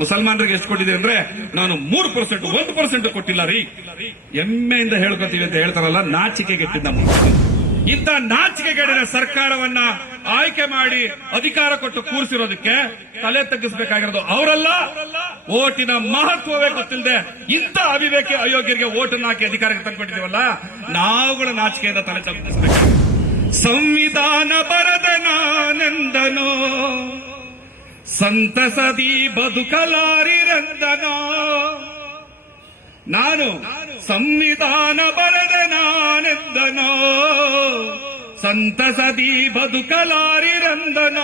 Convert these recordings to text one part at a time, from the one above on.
ಮುಸಲ್ಮಾನರಿಗೆ ಎಷ್ಟು ಕೊಟ್ಟಿದೆ ಅಂದ್ರೆ ನಾನು ಮೂರು ಪರ್ಸೆಂಟ್ ಒಂದು ಪರ್ಸೆಂಟ್ ಕೊಟ್ಟಿಲ್ಲ ರೀ ಎಮ್ಮೆಯಿಂದ ಹೇಳ್ಕೊತೀವಿ ಅಂತ ಹೇಳ್ತಾರಲ್ಲ ನಾಚಿಕೆ ಗೆಟ್ಟಿದ್ದ ಇಂಥ ನಾಚಿಕೆಗೆಡಿನ ಸರ್ಕಾರವನ್ನ ಆಯ್ಕೆ ಮಾಡಿ ಅಧಿಕಾರ ಕೊಟ್ಟು ಕೂರಿಸಿರೋದಕ್ಕೆ ತಲೆ ತಗ್ಗಿಸಬೇಕಾಗಿರೋದು ಅವರಲ್ಲ ಓಟಿನ ಮಹತ್ವವೇ ಗೊತ್ತಿಲ್ಲದೆ ಇಂಥ ಅವಿವೇಕಿ ಅಯೋಗ್ಯರಿಗೆ ಓಟನ್ನು ಹಾಕಿ ಅಧಿಕಾರಕ್ಕೆ ನಾವು ನಾವುಗಳ ನಾಚಿಕೆಯಿಂದ ತಲೆ ತಗ್ಗಿಸಬೇಕು ಸಂವಿಧಾನ ಬರದ ಸಂತಸದಿ ಬದುಕಲಾರಿ ರಂದನ ನಾನು ಸಂವಿಧಾನ ಬರೆದ ನಾನೆಂದನ ಸಂತಸದಿ ಬದುಕಲಾರಿ ರಂದನ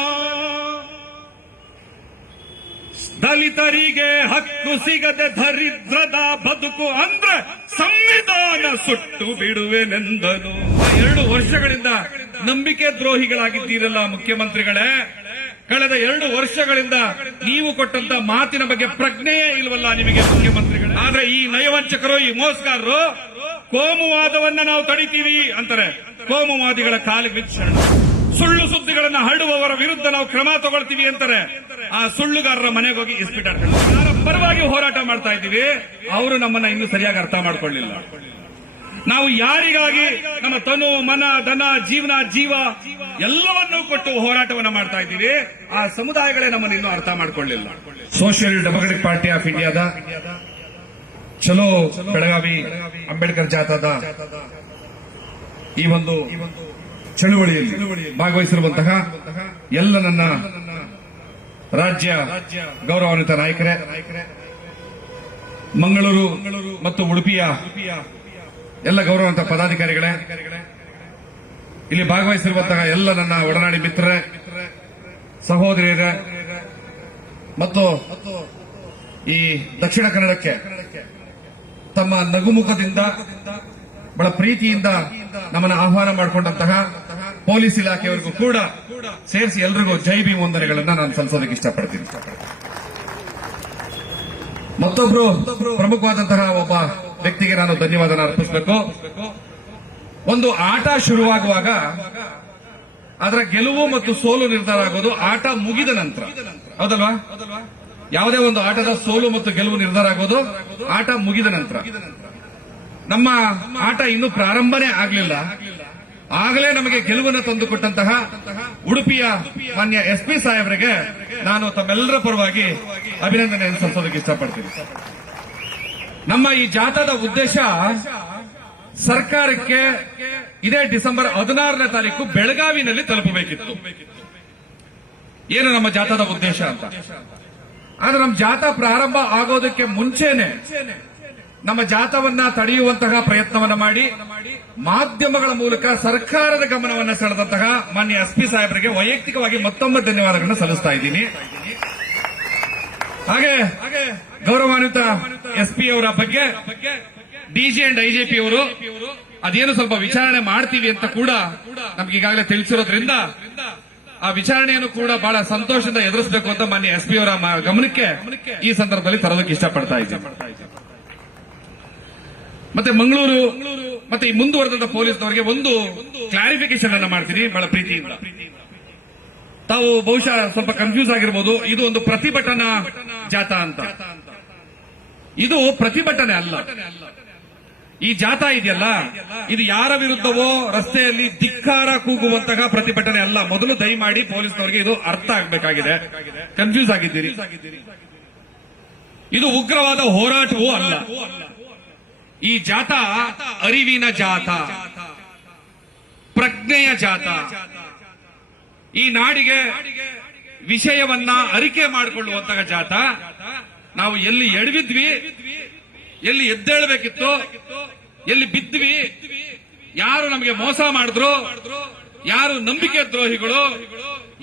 ದಲಿತರಿಗೆ ಹಕ್ಕು ಸಿಗದೆ ದರಿದ್ರದ ಬದುಕು ಅಂದ್ರೆ ಸಂವಿಧಾನ ಸುಟ್ಟು ಬಿಡುವೆನೆಂದನು ಎರಡು ವರ್ಷಗಳಿಂದ ನಂಬಿಕೆ ದ್ರೋಹಿಗಳಾಗಿದ್ದೀರಲ್ಲ ಮುಖ್ಯಮಂತ್ರಿಗಳೇ ಕಳೆದ ಎರಡು ವರ್ಷಗಳಿಂದ ನೀವು ಕೊಟ್ಟಂತ ಮಾತಿನ ಬಗ್ಗೆ ಪ್ರಜ್ಞೆಯೇ ಇಲ್ವಲ್ಲ ನಿಮಗೆ ಮುಖ್ಯಮಂತ್ರಿಗಳು ಆದ್ರೆ ಈ ನಯವಂಚಕರು ಈ ಮೋಸಗಾರರು ಕೋಮುವಾದವನ್ನ ನಾವು ತಡಿತೀವಿ ಅಂತಾರೆ ಕೋಮುವಾದಿಗಳ ಕಾಲಿಗೆ ವಿಕ್ಷಣ ಸುಳ್ಳು ಸುದ್ದಿಗಳನ್ನ ಹರಡುವವರ ವಿರುದ್ಧ ನಾವು ಕ್ರಮ ತಗೊಳ್ತೀವಿ ಅಂತಾರೆ ಆ ಸುಳ್ಳುಗಾರರ ಮನೆಗೆ ಹೋಗಿ ಇಸ್ಪಿಟ್ ಪರವಾಗಿ ಹೋರಾಟ ಮಾಡ್ತಾ ಇದ್ದೀವಿ ಅವರು ನಮ್ಮನ್ನ ಇನ್ನೂ ಸರಿಯಾಗಿ ಅರ್ಥ ಮಾಡ್ಕೊಳ್ಳಿಲ್ಲ ನಾವು ಯಾರಿಗಾಗಿ ನಮ್ಮ ತನು ಮನ ಧನ ಜೀವನ ಜೀವ ಎಲ್ಲವನ್ನೂ ಕೊಟ್ಟು ಹೋರಾಟವನ್ನು ಮಾಡ್ತಾ ಇದ್ದೀವಿ ಆ ಸಮುದಾಯಗಳೇ ನಮ್ಮನ್ನು ಇನ್ನೂ ಅರ್ಥ ಮಾಡಿಕೊಳ್ಳಿಲ್ಲ ಸೋಷಿಯಲ್ ಡೆಮೊಕ್ರೆಟಿಕ್ ಪಾರ್ಟಿ ಆಫ್ ಇಂಡಿಯಾದ ಚಲೋ ಬೆಳಗಾವಿ ಅಂಬೇಡ್ಕರ್ ಜಾಥಾದ ಈ ಒಂದು ಚಳುವಳಿಯಲ್ಲಿ ಭಾಗವಹಿಸಿರುವಂತಹ ಎಲ್ಲ ನನ್ನ ರಾಜ್ಯ ಗೌರವಾನ್ವಿತ ನಾಯಕರೇ ಮಂಗಳೂರು ಮತ್ತು ಉಡುಪಿಯ ಎಲ್ಲ ಗೌರವಂತ ಪದಾಧಿಕಾರಿಗಳೇ ಇಲ್ಲಿ ಭಾಗವಹಿಸಿರುವಂತಹ ಎಲ್ಲ ನನ್ನ ಒಡನಾಡಿ ಮಿತ್ರರೇ ಸಹೋದರಿಯರೇ ಮತ್ತು ಈ ದಕ್ಷಿಣ ಕನ್ನಡಕ್ಕೆ ತಮ್ಮ ನಗುಮುಖದಿಂದ ಬಹಳ ಪ್ರೀತಿಯಿಂದ ನಮ್ಮನ್ನು ಆಹ್ವಾನ ಮಾಡಿಕೊಂಡಂತಹ ಪೊಲೀಸ್ ಇಲಾಖೆಯವರಿಗೂ ಕೂಡ ಸೇರಿಸಿ ಎಲ್ರಿಗೂ ಜೈ ಭೀಮ್ ವಂದನೆಗಳನ್ನ ನಾನು ಸಲ್ಲಿಸೋದಕ್ಕೆ ಇಷ್ಟಪಡ್ತೀನಿ ಮತ್ತೊಬ್ರು ಪ್ರಮುಖವಾದಂತಹ ಒಬ್ಬ ವ್ಯಕ್ತಿಗೆ ನಾನು ಧನ್ಯವಾದನ ಅರ್ಪಿಸಬೇಕು ಒಂದು ಆಟ ಶುರುವಾಗುವಾಗ ಅದರ ಗೆಲುವು ಮತ್ತು ಸೋಲು ನಿರ್ಧಾರ ಆಗೋದು ಆಟ ಮುಗಿದ ನಂತರ ಹೌದಲ್ವಾ ಯಾವುದೇ ಒಂದು ಆಟದ ಸೋಲು ಮತ್ತು ಗೆಲುವು ನಿರ್ಧಾರ ಆಗೋದು ಆಟ ಮುಗಿದ ನಂತರ ನಮ್ಮ ಆಟ ಇನ್ನೂ ಪ್ರಾರಂಭನೇ ಆಗಲಿಲ್ಲ ಆಗಲೇ ನಮಗೆ ಗೆಲುವನ್ನು ತಂದುಕೊಟ್ಟಂತಹ ಉಡುಪಿಯ ಮಾನ್ಯ ಎಸ್ ಪಿ ಸಾಹೇಬರಿಗೆ ನಾನು ತಮ್ಮೆಲ್ಲರ ಪರವಾಗಿ ಅಭಿನಂದನೆಯನ್ನು ಸಲ್ಲಿಸೋದಕ್ಕೆ ಇಷ್ಟಪಡ್ತೀನಿ ನಮ್ಮ ಈ ಜಾಥಾದ ಉದ್ದೇಶ ಸರ್ಕಾರಕ್ಕೆ ಇದೇ ಡಿಸೆಂಬರ್ ಹದಿನಾರನೇ ತಾರೀಕು ಬೆಳಗಾವಿನಲ್ಲಿ ತಲುಪಬೇಕಿತ್ತು ಏನು ನಮ್ಮ ಜಾಥಾದ ಉದ್ದೇಶ ಅಂತ ಆದ್ರೆ ನಮ್ಮ ಜಾಥಾ ಪ್ರಾರಂಭ ಆಗೋದಕ್ಕೆ ಮುಂಚೆನೆ ನಮ್ಮ ಜಾಥಾವನ್ನ ತಡೆಯುವಂತಹ ಪ್ರಯತ್ನವನ್ನ ಮಾಡಿ ಮಾಧ್ಯಮಗಳ ಮೂಲಕ ಸರ್ಕಾರದ ಗಮನವನ್ನ ಸೆಳೆದಂತಹ ಮಾನ್ಯ ಎಸ್ ಪಿ ಸಾಹೇಬರಿಗೆ ವೈಯಕ್ತಿಕವಾಗಿ ಮತ್ತೊಮ್ಮೆ ಧನ್ಯವಾದಗಳನ್ನು ಸಲ್ಲಿಸ್ತಾ ಇದ್ದೀನಿ ಹಾಗೆ ಗೌರವಾನ್ವಿತ ಎಸ್ ಪಿ ಅವರ ಬಗ್ಗೆ ಡಿಜಿ ಅಂಡ್ ಐಜಿಪಿ ಅವರು ಅದೇನು ಸ್ವಲ್ಪ ವಿಚಾರಣೆ ಮಾಡ್ತೀವಿ ಅಂತ ಕೂಡ ನಮ್ಗೆ ಈಗಾಗಲೇ ತಿಳಿಸಿರೋದ್ರಿಂದ ಆ ವಿಚಾರಣೆಯನ್ನು ಕೂಡ ಬಹಳ ಸಂತೋಷದಿಂದ ಎದುರಿಸಬೇಕು ಅಂತ ಮಾನ್ಯ ಎಸ್ ಪಿ ಅವರ ಗಮನಕ್ಕೆ ಈ ಸಂದರ್ಭದಲ್ಲಿ ತರೋದಕ್ಕೆ ಇಷ್ಟಪಡ್ತಾ ಇದ್ದೀನಿ ಮತ್ತೆ ಮಂಗಳೂರು ಮತ್ತೆ ಈ ಮುಂದುವರೆದ ಪೊಲೀಸ್ನವರಿಗೆ ಒಂದು ಕ್ಲಾರಿಫಿಕೇಶನ್ ಅನ್ನ ಮಾಡ್ತೀನಿ ಬಹಳ ಪ್ರೀತಿ ತಾವು ಬಹುಶಃ ಸ್ವಲ್ಪ ಕನ್ಫ್ಯೂಸ್ ಆಗಿರ್ಬೋದು ಇದು ಒಂದು ಪ್ರತಿಭಟನಾ ಜಾಥಾ ಅಂತ ಇದು ಪ್ರತಿಭಟನೆ ಅಲ್ಲ ಈ ಜಾಥಾ ಇದೆಯಲ್ಲ ಇದು ಯಾರ ವಿರುದ್ಧವೋ ರಸ್ತೆಯಲ್ಲಿ ಧಿಕ್ಕಾರ ಕೂಗುವಂತಹ ಪ್ರತಿಭಟನೆ ಅಲ್ಲ ಮೊದಲು ದಯಮಾಡಿ ಪೊಲೀಸ್ನವರಿಗೆ ಇದು ಅರ್ಥ ಆಗಬೇಕಾಗಿದೆ ಕನ್ಫ್ಯೂಸ್ ಆಗಿದ್ದೀರಿ ಇದು ಉಗ್ರವಾದ ಹೋರಾಟವೂ ಅಲ್ಲ ಈ ಜಾಥಾ ಅರಿವಿನ ಜಾಥಾ ಪ್ರಜ್ಞೆಯ ಜಾಥಾ ಈ ನಾಡಿಗೆ ವಿಷಯವನ್ನ ಅರಿಕೆ ಮಾಡಿಕೊಳ್ಳುವಂತಹ ಜಾತ ನಾವು ಎಲ್ಲಿ ಎಡವಿದ್ವಿ ಎಲ್ಲಿ ಎದ್ದೇಳಬೇಕಿತ್ತು ಎಲ್ಲಿ ಬಿದ್ದ್ವಿ ಯಾರು ನಮಗೆ ಮೋಸ ಮಾಡಿದ್ರು ಯಾರು ನಂಬಿಕೆ ದ್ರೋಹಿಗಳು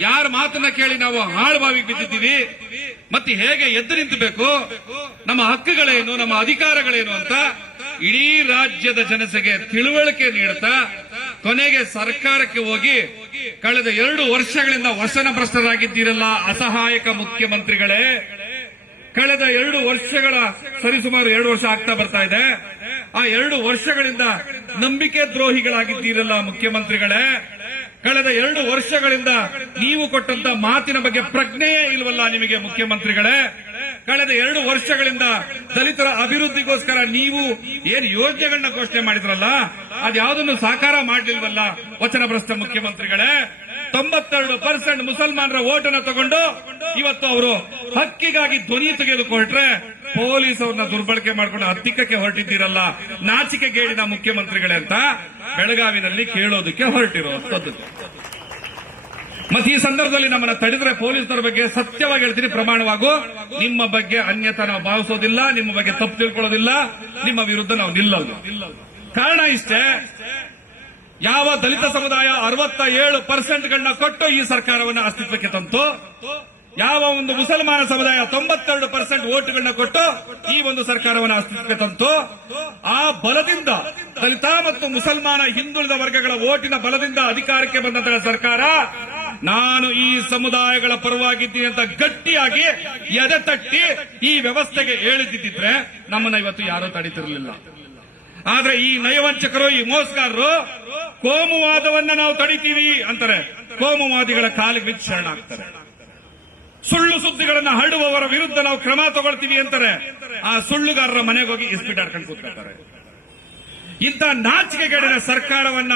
ಯಾರ ಮಾತನ್ನ ಕೇಳಿ ನಾವು ಹಾಳುಬಾವಿಗೆ ಬಿದ್ದಿದ್ದೀವಿ ಮತ್ತೆ ಹೇಗೆ ಎದ್ದು ನಿಂತಬೇಕು ನಮ್ಮ ಹಕ್ಕುಗಳೇನು ನಮ್ಮ ಅಧಿಕಾರಗಳೇನು ಅಂತ ಇಡೀ ರಾಜ್ಯದ ಜನತೆಗೆ ತಿಳುವಳಿಕೆ ನೀಡುತ್ತಾ ಕೊನೆಗೆ ಸರ್ಕಾರಕ್ಕೆ ಹೋಗಿ ಕಳೆದ ಎರಡು ವರ್ಷಗಳಿಂದ ಭ್ರಷ್ಟರಾಗಿದ್ದೀರಲ್ಲ ಅಸಹಾಯಕ ಮುಖ್ಯಮಂತ್ರಿಗಳೇ ಕಳೆದ ಎರಡು ವರ್ಷಗಳ ಸರಿಸುಮಾರು ಎರಡು ವರ್ಷ ಆಗ್ತಾ ಬರ್ತಾ ಇದೆ ಆ ಎರಡು ವರ್ಷಗಳಿಂದ ನಂಬಿಕೆ ದ್ರೋಹಿಗಳಾಗಿದ್ದೀರಲ್ಲ ಮುಖ್ಯಮಂತ್ರಿಗಳೇ ಕಳೆದ ಎರಡು ವರ್ಷಗಳಿಂದ ನೀವು ಕೊಟ್ಟಂತ ಮಾತಿನ ಬಗ್ಗೆ ಪ್ರಜ್ಞೆಯೇ ಇಲ್ವಲ್ಲ ನಿಮಗೆ ಮುಖ್ಯಮಂತ್ರಿಗಳೇ ಕಳೆದ ಎರಡು ವರ್ಷಗಳಿಂದ ದಲಿತರ ಅಭಿವೃದ್ಧಿಗೋಸ್ಕರ ನೀವು ಏನು ಯೋಜನೆಗಳನ್ನ ಘೋಷಣೆ ಮಾಡಿದ್ರಲ್ಲ ಅದ್ಯಾವುದನ್ನು ಸಾಕಾರ ಮಾಡಲಿಲ್ವಲ್ಲ ವಚನ ಭ್ರಷ್ಟ ಮುಖ್ಯಮಂತ್ರಿಗಳೇ ತೊಂಬತ್ತೆರಡು ಪರ್ಸೆಂಟ್ ಮುಸಲ್ಮಾನರ ಓಟನ್ನು ತಗೊಂಡು ಇವತ್ತು ಅವರು ಹಕ್ಕಿಗಾಗಿ ಧ್ವನಿ ತೆಗೆದುಕೊಟ್ರೆ ಪೊಲೀಸ್ ಅವ್ರನ್ನ ದುರ್ಬಳಕೆ ಮಾಡಿಕೊಂಡು ಹತ್ತಿಕ್ಕಕ್ಕೆ ಹೊರಟಿದ್ದೀರಲ್ಲ ಕೇಳಿದ ಮುಖ್ಯಮಂತ್ರಿಗಳೇ ಅಂತ ಬೆಳಗಾವಿನಲ್ಲಿ ಕೇಳೋದಕ್ಕೆ ಹೊರಟಿರುವಂತದ್ದು ಮತ್ತೆ ಈ ಸಂದರ್ಭದಲ್ಲಿ ನಮ್ಮನ್ನ ತಡೆದ್ರೆ ಪೊಲೀಸರ ಬಗ್ಗೆ ಸತ್ಯವಾಗಿ ಹೇಳ್ತೀನಿ ಪ್ರಮಾಣವಾಗು ನಿಮ್ಮ ಬಗ್ಗೆ ಅನ್ಯತಾ ನಾವು ಭಾವಿಸೋದಿಲ್ಲ ನಿಮ್ಮ ಬಗ್ಗೆ ತಪ್ಪು ತಿಳ್ಕೊಳ್ಳೋದಿಲ್ಲ ನಿಮ್ಮ ವಿರುದ್ಧ ನಾವು ನಿಲ್ಲಲ್ಲ ಕಾರಣ ಇಷ್ಟೇ ಯಾವ ದಲಿತ ಸಮುದಾಯ ಅರವತ್ತ ಏಳು ಪರ್ಸೆಂಟ್ ಗಳನ್ನ ಕೊಟ್ಟು ಈ ಸರ್ಕಾರವನ್ನು ಅಸ್ತಿತ್ವಕ್ಕೆ ತಂತು ಯಾವ ಒಂದು ಮುಸಲ್ಮಾನ ಸಮುದಾಯ ತೊಂಬತ್ತೆರಡು ಪರ್ಸೆಂಟ್ ಓಟ್ಗಳನ್ನ ಕೊಟ್ಟು ಈ ಒಂದು ಸರ್ಕಾರವನ್ನು ಅಸ್ತಿತ್ವಕ್ಕೆ ತಂತು ಆ ಬಲದಿಂದ ದಲಿತ ಮತ್ತು ಮುಸಲ್ಮಾನ ಹಿಂದುಳಿದ ವರ್ಗಗಳ ಓಟಿನ ಬಲದಿಂದ ಅಧಿಕಾರಕ್ಕೆ ಬಂದಂತಹ ಸರ್ಕಾರ ನಾನು ಈ ಸಮುದಾಯಗಳ ಪರವಾಗಿದ್ದೀನಿ ಅಂತ ಗಟ್ಟಿಯಾಗಿ ಎದೆ ತಟ್ಟಿ ಈ ವ್ಯವಸ್ಥೆಗೆ ಹೇಳಿದ್ದಿದ್ರೆ ನಮ್ಮನ್ನ ಇವತ್ತು ಯಾರೂ ತಡೀತಿರಲಿಲ್ಲ ಆದ್ರೆ ಈ ನಯವಂಚಕರು ಈ ಮೋಸಗಾರರು ಕೋಮುವಾದವನ್ನ ನಾವು ತಡಿತೀವಿ ಅಂತಾರೆ ಕೋಮುವಾದಿಗಳ ಕಾಲಿಗೆ ಬಿದ್ದು ಶರಣಾಗ್ತಾರೆ ಸುಳ್ಳು ಸುದ್ದಿಗಳನ್ನು ಹರಡುವವರ ವಿರುದ್ಧ ನಾವು ಕ್ರಮ ತಗೊಳ್ತೀವಿ ಅಂತಾರೆ ಆ ಸುಳ್ಳುಗಾರರ ಮನೆಗೆ ಹೋಗಿ ಇಸ್ಪಿಟ್ ಆಡ್ಕೊಂಡು ಕೂತ್ಕೊಳ್ತಾರೆ ಇಂಥ ನಾಚಿಕೆಗೇಡಿನ ಸರ್ಕಾರವನ್ನ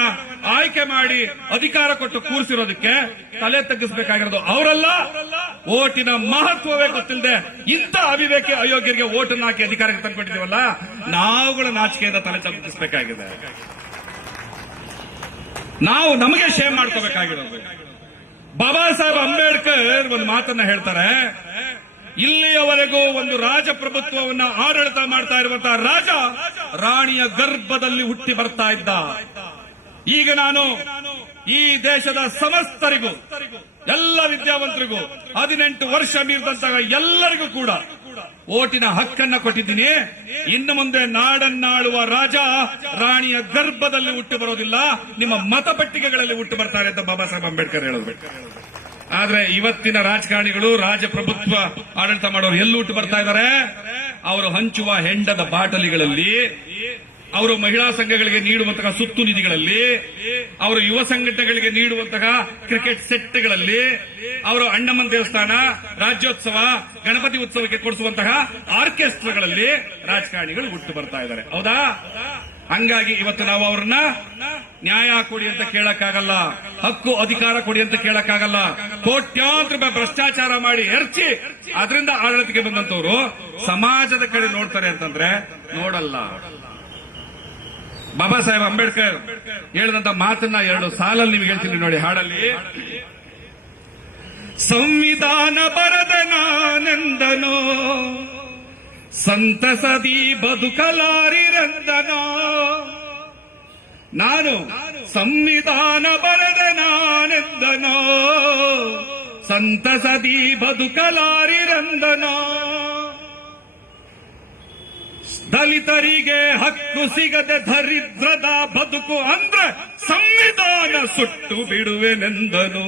ಆಯ್ಕೆ ಮಾಡಿ ಅಧಿಕಾರ ಕೊಟ್ಟು ಕೂರಿಸಿರೋದಕ್ಕೆ ತಲೆ ತಗ್ಗಿಸಬೇಕಾಗಿರೋದು ಅವರಲ್ಲ ಓಟಿನ ಮಹತ್ವವೇ ಗೊತ್ತಿಲ್ಲದೆ ಇಂಥ ಅವಿವೇಕಿ ಅಯೋಗ್ಯರಿಗೆ ಓಟನ್ನು ಹಾಕಿ ಅಧಿಕಾರಕ್ಕೆ ತಂದ್ಕೊಂಡಿದ್ದೀವಲ್ಲ ನಾವುಗಳ ನಾಚಿಕೆಯಿಂದ ತಲೆ ತಗ್ಗಿಸಬೇಕಾಗಿದೆ ನಾವು ನಮಗೆ ಶೇಮ್ ಮಾಡ್ಕೋಬೇಕಾಗಿರೋದು ಬಾಬಾ ಸಾಹೇಬ್ ಅಂಬೇಡ್ಕರ್ ಒಂದು ಮಾತನ್ನ ಹೇಳ್ತಾರೆ ಇಲ್ಲಿಯವರೆಗೂ ಒಂದು ರಾಜಪ್ರಭುತ್ವವನ್ನ ಆಡಳಿತ ಮಾಡ್ತಾ ಇರುವಂತಹ ರಾಜ ರಾಣಿಯ ಗರ್ಭದಲ್ಲಿ ಹುಟ್ಟಿ ಬರ್ತಾ ಇದ್ದ ಈಗ ನಾನು ಈ ದೇಶದ ಸಮಸ್ತರಿಗೂ ಎಲ್ಲ ವಿದ್ಯಾವಂತರಿಗೂ ಹದಿನೆಂಟು ವರ್ಷ ಮೀರಿದಂತಹ ಎಲ್ಲರಿಗೂ ಕೂಡ ಓಟಿನ ಹಕ್ಕನ್ನ ಕೊಟ್ಟಿದ್ದೀನಿ ಇನ್ನು ಮುಂದೆ ನಾಡನ್ನಾಳುವ ರಾಜ ರಾಣಿಯ ಗರ್ಭದಲ್ಲಿ ಹುಟ್ಟು ಬರೋದಿಲ್ಲ ನಿಮ್ಮ ಮತಪಟ್ಟಿಗೆಗಳಲ್ಲಿ ಹುಟ್ಟು ಬರ್ತಾರೆ ಅಂತ ಬಾಬಾ ಸಾಹೇಬ್ ಅಂಬೇಡ್ಕರ್ ಹೇಳೋದು ಆದ್ರೆ ಇವತ್ತಿನ ರಾಜಕಾರಣಿಗಳು ರಾಜಪ್ರಭುತ್ವ ಆಡಳಿತ ಮಾಡೋರು ಉಟ್ಟು ಬರ್ತಾ ಇದ್ದಾರೆ ಅವರು ಹಂಚುವ ಹೆಂಡದ ಬಾಟಲಿಗಳಲ್ಲಿ ಅವರು ಮಹಿಳಾ ಸಂಘಗಳಿಗೆ ನೀಡುವಂತಹ ಸುತ್ತು ನಿಧಿಗಳಲ್ಲಿ ಅವರು ಯುವ ಸಂಘಟನೆಗಳಿಗೆ ನೀಡುವಂತಹ ಕ್ರಿಕೆಟ್ ಸೆಟ್ಗಳಲ್ಲಿ ಅವರು ಅಣ್ಣಮ್ಮನ ದೇವಸ್ಥಾನ ರಾಜ್ಯೋತ್ಸವ ಗಣಪತಿ ಉತ್ಸವಕ್ಕೆ ಕೊಡಿಸುವಂತಹ ಆರ್ಕೆಸ್ಟ್ರಾಗಳಲ್ಲಿ ರಾಜಕಾರಣಿಗಳು ಹುಟ್ಟು ಬರ್ತಾ ಇದ್ದಾರೆ ಹೌದಾ ಹಂಗಾಗಿ ಇವತ್ತು ನಾವು ಅವ್ರನ್ನ ನ್ಯಾಯ ಕೊಡಿ ಅಂತ ಕೇಳಕ್ಕಾಗಲ್ಲ ಹಕ್ಕು ಅಧಿಕಾರ ಕೊಡಿ ಅಂತ ಕೇಳಕ್ಕಾಗಲ್ಲ ಕೋಟ್ಯಾಂತರ ಭ್ರಷ್ಟಾಚಾರ ಮಾಡಿ ಎರಚಿ ಅದರಿಂದ ಆಡಳಿತಕ್ಕೆ ಬಂದಂತವರು ಸಮಾಜದ ಕಡೆ ನೋಡ್ತಾರೆ ಅಂತಂದ್ರೆ ನೋಡಲ್ಲ ಬಾಬಾ ಸಾಹೇಬ್ ಅಂಬೇಡ್ಕರ್ ಹೇಳಿದಂತ ಮಾತನ್ನ ಎರಡು ಸಾಲಲ್ಲಿ ನಿಮ್ಗೆ ಹೇಳ್ತೀನಿ ನೋಡಿ ಹಾಡಲ್ಲಿ ಸಂವಿಧಾನ ಬರದ ಸಂತಸದಿ ಬದುಕಲಾರಿರಂದನ ನಾನು ಸಂವಿಧಾನ ಬರೆದ ನಾನೆಂದನ ಸಂತಸದಿ ಬದುಕಲಾರಿರಂದನ ದಲಿತರಿಗೆ ಹಕ್ಕು ಸಿಗದೆ ದರಿದ್ರದ ಬದುಕು ಅಂದ್ರ ಸಂವಿಧಾನ ಸುಟ್ಟು ಬಿಡುವೆನೆಂದನು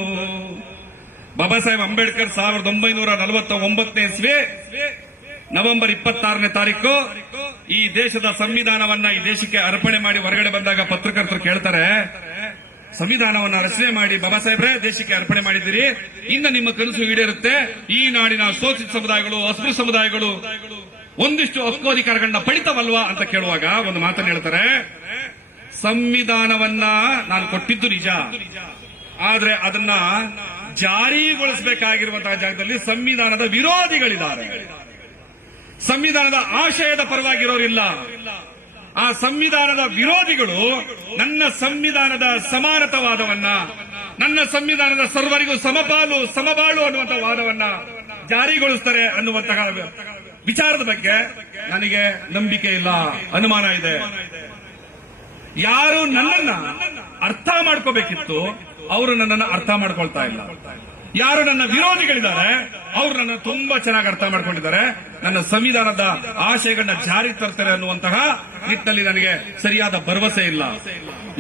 ಬಾಬಾ ಸಾಹೇಬ್ ಅಂಬೇಡ್ಕರ್ ಸಾವಿರದ ಒಂಬೈನೂರ ನಲವತ್ತ ಒಂಬತ್ತನೇ ಸ್ವೇ ನವೆಂಬರ್ ಇಪ್ಪತ್ತಾರನೇ ತಾರೀಕು ಈ ದೇಶದ ಸಂವಿಧಾನವನ್ನ ಈ ದೇಶಕ್ಕೆ ಅರ್ಪಣೆ ಮಾಡಿ ಹೊರಗಡೆ ಬಂದಾಗ ಪತ್ರಕರ್ತರು ಕೇಳ್ತಾರೆ ಸಂವಿಧಾನವನ್ನ ರಚನೆ ಮಾಡಿ ಬಾಬಾ ಸಾಹೇಬ್ರೆ ದೇಶಕ್ಕೆ ಅರ್ಪಣೆ ಮಾಡಿದ್ದೀರಿ ಇನ್ನು ನಿಮ್ಮ ಕನಸು ಈಡೇರುತ್ತೆ ಈ ನಾಡಿನ ಶೋಷಿತ ಸಮುದಾಯಗಳು ಅಸ್ಪೃ ಸಮುದಾಯಗಳು ಒಂದಿಷ್ಟು ಅಧಿಕಾರಗಳನ್ನ ಪಡಿತವಲ್ವಾ ಅಂತ ಕೇಳುವಾಗ ಒಂದು ಮಾತನ್ನು ಹೇಳ್ತಾರೆ ಸಂವಿಧಾನವನ್ನ ನಾನು ಕೊಟ್ಟಿದ್ದು ನಿಜ ಆದ್ರೆ ಅದನ್ನ ಜಾರಿಗೊಳಿಸಬೇಕಾಗಿರುವಂತಹ ಜಾಗದಲ್ಲಿ ಸಂವಿಧಾನದ ವಿರೋಧಿಗಳಿದ್ದಾರೆ ಸಂವಿಧಾನದ ಆಶಯದ ಪರವಾಗಿರೋರಿಲ್ಲ ಆ ಸಂವಿಧಾನದ ವಿರೋಧಿಗಳು ನನ್ನ ಸಂವಿಧಾನದ ಸಮಾನತವಾದವನ್ನ ನನ್ನ ಸಂವಿಧಾನದ ಸರ್ವರಿಗೂ ಸಮಪಾಲು ಸಮಬಾಳು ಅನ್ನುವಂತಹ ವಾದವನ್ನ ಜಾರಿಗೊಳಿಸ್ತಾರೆ ಅನ್ನುವಂತಹ ವಿಚಾರದ ಬಗ್ಗೆ ನನಗೆ ನಂಬಿಕೆ ಇಲ್ಲ ಅನುಮಾನ ಇದೆ ಯಾರು ನನ್ನನ್ನ ಅರ್ಥ ಮಾಡ್ಕೋಬೇಕಿತ್ತು ಅವರು ನನ್ನನ್ನು ಅರ್ಥ ಮಾಡ್ಕೊಳ್ತಾ ಇಲ್ಲ ಯಾರು ನನ್ನ ವಿರೋಧಿಗಳಿದ್ದಾರೆ ಅವರು ನನ್ನ ತುಂಬಾ ಚೆನ್ನಾಗಿ ಅರ್ಥ ಮಾಡ್ಕೊಂಡಿದ್ದಾರೆ ನನ್ನ ಸಂವಿಧಾನದ ಆಶಯಗಳನ್ನ ಜಾರಿ ತರ್ತಾರೆ ಅನ್ನುವಂತಹ ನಿಟ್ಟಿನಲ್ಲಿ ನನಗೆ ಸರಿಯಾದ ಭರವಸೆ ಇಲ್ಲ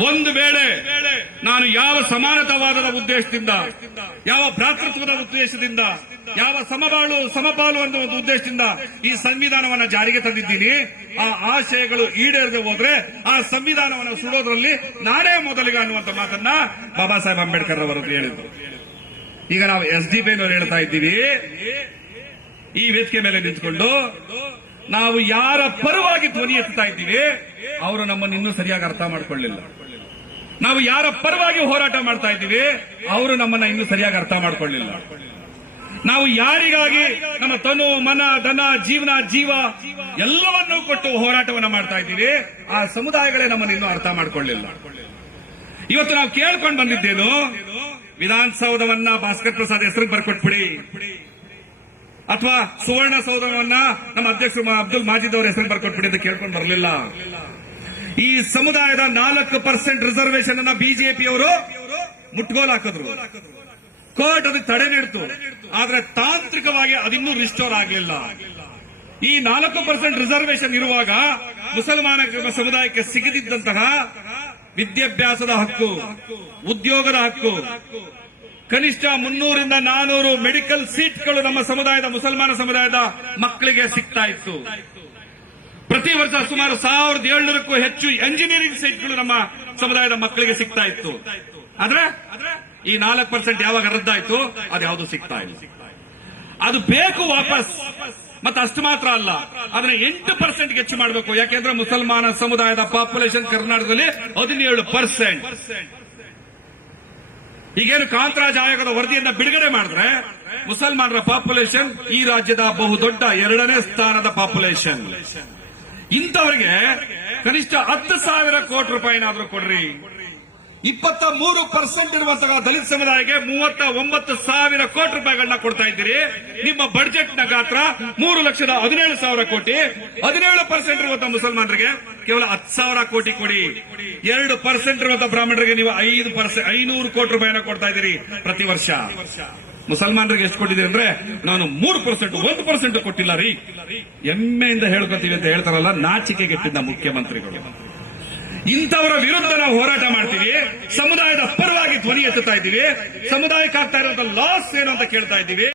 ಒಂದು ವೇಳೆ ನಾನು ಯಾವ ಸಮಾನತಾವಾದದ ಉದ್ದೇಶದಿಂದ ಯಾವ ಭ್ರಾತೃತ್ವದ ಉದ್ದೇಶದಿಂದ ಯಾವ ಸಮಬಾಳು ಸಮಪಾಲು ಅನ್ನುವ ಒಂದು ಉದ್ದೇಶದಿಂದ ಈ ಸಂವಿಧಾನವನ್ನ ಜಾರಿಗೆ ತಂದಿದ್ದೀನಿ ಆ ಆಶಯಗಳು ಈಡೇರದೆ ಹೋದ್ರೆ ಆ ಸಂವಿಧಾನವನ್ನು ಸುಡೋದ್ರಲ್ಲಿ ನಾನೇ ಮೊದಲಿಗೆ ಅನ್ನುವಂತ ಮಾತನ್ನ ಬಾಬಾ ಸಾಹೇಬ್ ಅಂಬೇಡ್ಕರ್ ಅವರು ಹೇಳಿದರು ಈಗ ನಾವು ಎಸ್ ಡಿ ಪಿನವ್ರು ಹೇಳ್ತಾ ಇದ್ದೀವಿ ಈ ವೇದಿಕೆ ಮೇಲೆ ನಿಂತ್ಕೊಂಡು ನಾವು ಯಾರ ಪರವಾಗಿ ಧ್ವನಿ ಎತ್ತಾ ಇದ್ದೀವಿ ಅವರು ನಮ್ಮನ್ನು ಇನ್ನೂ ಸರಿಯಾಗಿ ಅರ್ಥ ಮಾಡ್ಕೊಳ್ಳಿಲ್ಲ ನಾವು ಯಾರ ಪರವಾಗಿ ಹೋರಾಟ ಮಾಡ್ತಾ ಇದ್ದೀವಿ ಅವರು ನಮ್ಮನ್ನ ಇನ್ನೂ ಸರಿಯಾಗಿ ಅರ್ಥ ಮಾಡ್ಕೊಳ್ಳಿಲ್ಲ ನಾವು ಯಾರಿಗಾಗಿ ನಮ್ಮ ತನು ಮನ ಧನ ಜೀವನ ಜೀವ ಎಲ್ಲವನ್ನೂ ಕೊಟ್ಟು ಹೋರಾಟವನ್ನು ಮಾಡ್ತಾ ಇದ್ದೀವಿ ಆ ಸಮುದಾಯಗಳೇ ನಮ್ಮನ್ನು ಇನ್ನೂ ಅರ್ಥ ಮಾಡ್ಕೊಳ್ಳಿಲ್ಲ ಇವತ್ತು ನಾವು ಕೇಳ್ಕೊಂಡು ಬಂದಿದ್ದೇನು ವಿಧಾನಸೌಧವನ್ನ ಭಾಸ್ಕರ್ ಪ್ರಸಾದ್ ಹೆಸರಿಗೆ ಬರ್ಕೊಟ್ಬಿಡಿ ಅಥವಾ ಸುವರ್ಣ ಸೌಧವನ್ನ ನಮ್ಮ ಅಧ್ಯಕ್ಷರು ಅಬ್ದುಲ್ ಮಾಜಿದ್ ಅವರ ಹೆಸರು ಬರ್ಕೊಟ್ಬಿಡಿ ಅಂತ ಕೇಳ್ಕೊಂಡು ಬರಲಿಲ್ಲ ಈ ಸಮುದಾಯದ ನಾಲ್ಕು ಪರ್ಸೆಂಟ್ ರಿಸರ್ವೇಷನ್ ಅನ್ನ ಬಿಜೆಪಿಯವರು ಮುಟ್ಗೋಲ್ ಹಾಕಿದ್ರು ಕೋರ್ಟ್ ಅದಕ್ಕೆ ತಡೆ ನೀಡ್ತು ಆದ್ರೆ ತಾಂತ್ರಿಕವಾಗಿ ಅದಿನ್ನೂ ರಿಸ್ಟೋರ್ ಆಗಲಿಲ್ಲ ಈ ನಾಲ್ಕು ಪರ್ಸೆಂಟ್ ರಿಸರ್ವೇಷನ್ ಇರುವಾಗ ಮುಸಲ್ಮಾನ ಸಮುದಾಯಕ್ಕೆ ಸಿಗದಿದ್ದಂತಹ ವಿದ್ಯಾಭ್ಯಾಸದ ಹಕ್ಕು ಉದ್ಯೋಗದ ಹಕ್ಕು ಕನಿಷ್ಠ ಮುನ್ನೂರಿಂದ ನಾನೂರು ಮೆಡಿಕಲ್ ಸೀಟ್ಗಳು ನಮ್ಮ ಸಮುದಾಯದ ಮುಸಲ್ಮಾನ ಸಮುದಾಯದ ಮಕ್ಕಳಿಗೆ ಸಿಗ್ತಾ ಇತ್ತು ಪ್ರತಿ ವರ್ಷ ಸುಮಾರು ಸಾವಿರದ ಏಳ್ನೂರಕ್ಕೂ ಹೆಚ್ಚು ಎಂಜಿನಿಯರಿಂಗ್ ಸೀಟ್ಗಳು ನಮ್ಮ ಸಮುದಾಯದ ಮಕ್ಕಳಿಗೆ ಸಿಗ್ತಾ ಇತ್ತು ಆದ್ರೆ ಈ ನಾಲ್ಕು ಪರ್ಸೆಂಟ್ ಯಾವಾಗ ರದ್ದಾಯ್ತು ಅದು ಯಾವುದು ಸಿಗ್ತಾ ಇಲ್ಲ ಅದು ಬೇಕು ವಾಪಸ್ ಮತ್ತೆ ಅಷ್ಟು ಮಾತ್ರ ಅಲ್ಲ ಅದನ್ನ ಎಂಟು ಪರ್ಸೆಂಟ್ ಹೆಚ್ಚು ಮಾಡಬೇಕು ಯಾಕೆಂದ್ರೆ ಮುಸಲ್ಮಾನ ಸಮುದಾಯದ ಪಾಪ್ಯುಲೇಷನ್ ಕರ್ನಾಟಕದಲ್ಲಿ ಹದಿನೇಳು ಪರ್ಸೆಂಟ್ ಈಗೇನು ಕಾಂತರಾಜ್ ಆಯೋಗದ ವರದಿಯನ್ನ ಬಿಡುಗಡೆ ಮಾಡಿದ್ರೆ ಮುಸಲ್ಮಾನರ ಪಾಪ್ಯುಲೇಷನ್ ಈ ರಾಜ್ಯದ ಬಹುದೊಡ್ಡ ಎರಡನೇ ಸ್ಥಾನದ ಪಾಪ್ಯುಲೇಷನ್ ಇಂಥವರಿಗೆ ಕನಿಷ್ಠ ಹತ್ತು ಸಾವಿರ ಕೋಟಿ ರೂಪಾಯಿನಾದ್ರೂ ಕೊಡ್ರಿ ಇಪ್ಪತ್ತ ಮೂರು ಪರ್ಸೆಂಟ್ ಇರುವಂತಹ ದಲಿತ ಸಮುದಾಯಕ್ಕೆ ಮೂವತ್ತ ಒಂಬತ್ತು ಸಾವಿರ ಕೋಟಿ ರೂಪಾಯಿಗಳನ್ನ ಕೊಡ್ತಾ ಇದ್ದೀರಿ ನಿಮ್ಮ ಬಜೆಟ್ ನ ಗಾತ್ರ ಮೂರು ಲಕ್ಷದ ಹದಿನೇಳು ಸಾವಿರ ಕೋಟಿ ಹದಿನೇಳು ಪರ್ಸೆಂಟ್ ಇರುವಂತಹ ಮುಸಲ್ಮಾನರಿಗೆ ಕೇವಲ ಹತ್ತು ಸಾವಿರ ಕೋಟಿ ಕೊಡಿ ಎರಡು ಪರ್ಸೆಂಟ್ ಇರುವಂತಹ ಬ್ರಾಹ್ಮಣರಿಗೆ ನೀವು ಐದು ಪರ್ಸೆಂಟ್ ಐನೂರು ಕೋಟಿ ರೂಪಾಯಿನ ಕೊಡ್ತಾ ಇದ್ದೀರಿ ಪ್ರತಿ ವರ್ಷ ಮುಸಲ್ಮಾನರಿಗೆ ಎಷ್ಟು ಕೊಟ್ಟಿದ್ದೀರಿ ಅಂದ್ರೆ ನಾನು ಮೂರು ಪರ್ಸೆಂಟ್ ಒಂದು ಪರ್ಸೆಂಟ್ ಕೊಟ್ಟಿಲ್ಲ ರೀ ಎಮ್ಮೆಯಿಂದ ಹೇಳ್ಕೊತೀವಿ ಅಂತ ಹೇಳ್ತಾರಲ್ಲ ನಾಚಿಕೆಗೆಟ್ಟಿದ್ದ ಮುಖ್ಯಮಂತ್ರಿಗಳು ಇಂಥವರ ವಿರುದ್ಧ ನಾವು ಹೋರಾಟ ಮಾಡ್ತೀವಿ ಸಮುದಾಯದ ಪರವಾಗಿ ಧ್ವನಿ ಎತ್ತುತ್ತಾ ಇದ್ದೀವಿ ಸಮುದಾಯಕ್ಕಾಗ್ತಾ ಇರುವಂತಹ ಲಾಸ್ ಏನು ಅಂತ ಕೇಳ್ತಾ ಇದ್ದೀವಿ